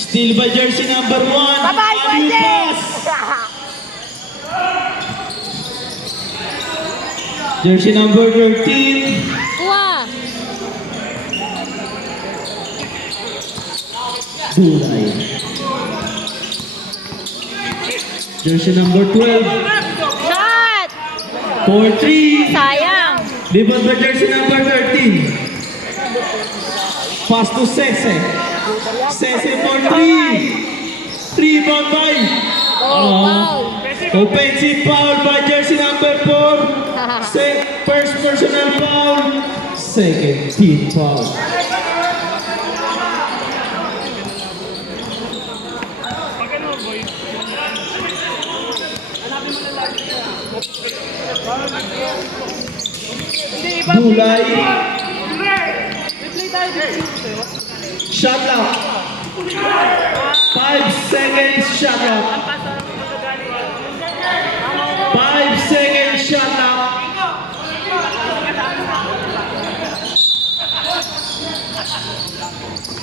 Still by jersey number 1. Bye-bye, pass. Jersey number 13. Kuha. Dulay. Jersey number 12. Shot! For 3. Sayang. Rebound by jersey number 13. Pass to Sese. Sese for 3. 3 ball by. Foul. Offensive foul by jersey number 4. First personal foul. Second team foul. Dulay. Shot clock. 5 seconds shot clock. 5 seconds shot clock.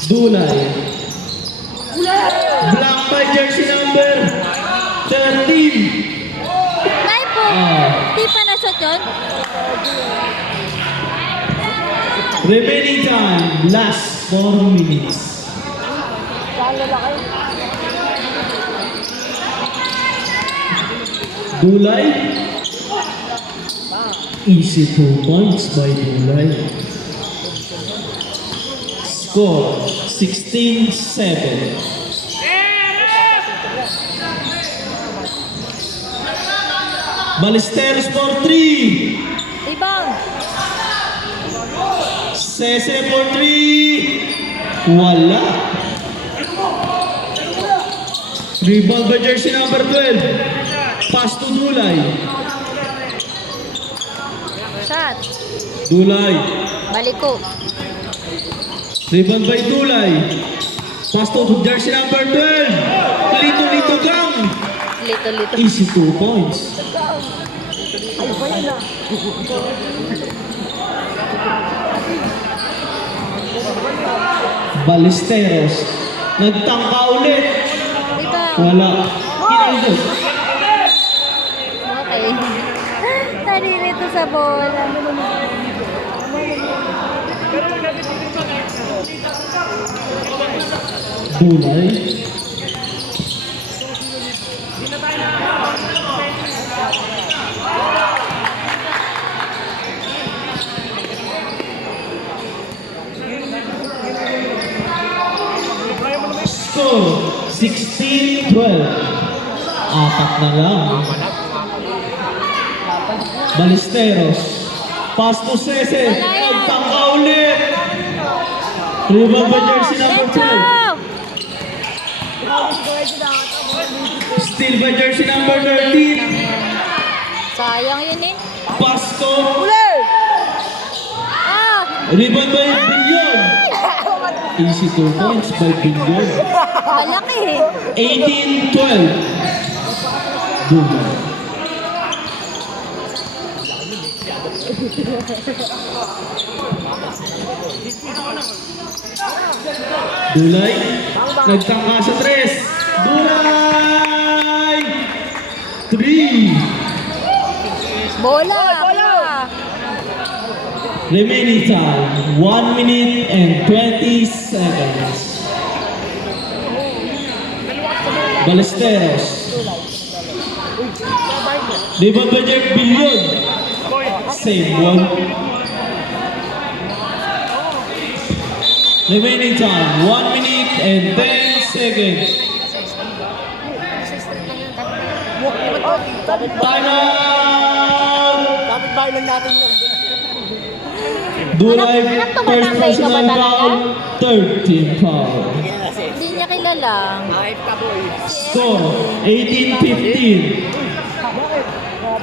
Dulay. Block by jersey number 13. Ay po. Di pa na-shot yun? Remaining time, last 4 minutes. Dulay. Easy 2 points by Dulay. Score 16-7. Ballesteros for 3. Rebound. Sese for 3. Wala. Rebound by jersey number 12. Pass to Dulay. Shot. Dulay. Baliko. Rebound by Dulay. Pass to jersey number 12. Lito gang. Lito. Easy 2 points. Ay pa yun ah. Ballesteros. Nagtangka ulit. Rebound. Wala. Kinaldo. Okay. Naririto sa bola. Dulay. Score 16-12. Apat na lang. Ballesteros. Pass to Sese. Nagtangka ulit. Rebound by jersey number 12. Still by jersey number 13. Sayang yun eh. Pasko. Ah! Rebound by Bilyon. Easy 2 points by Bilyon. Malaki eh. 18-12. Dulay. Dulay. Nagtangka sa 3. Dulay. 3. Bola. Remaining time, 1 minute and 20 seconds. Ballesteros. Rebound by Jeff Bilyon. Same one. Remaining time, 1 minute and 10 seconds. Time out! Dapat bahay lang natin yun. Dulay, Anak, first tumatambay ka ba personal talaga? foul, third team foul. Hindi niya kilala. Kahit ka boy. Score, 18-15.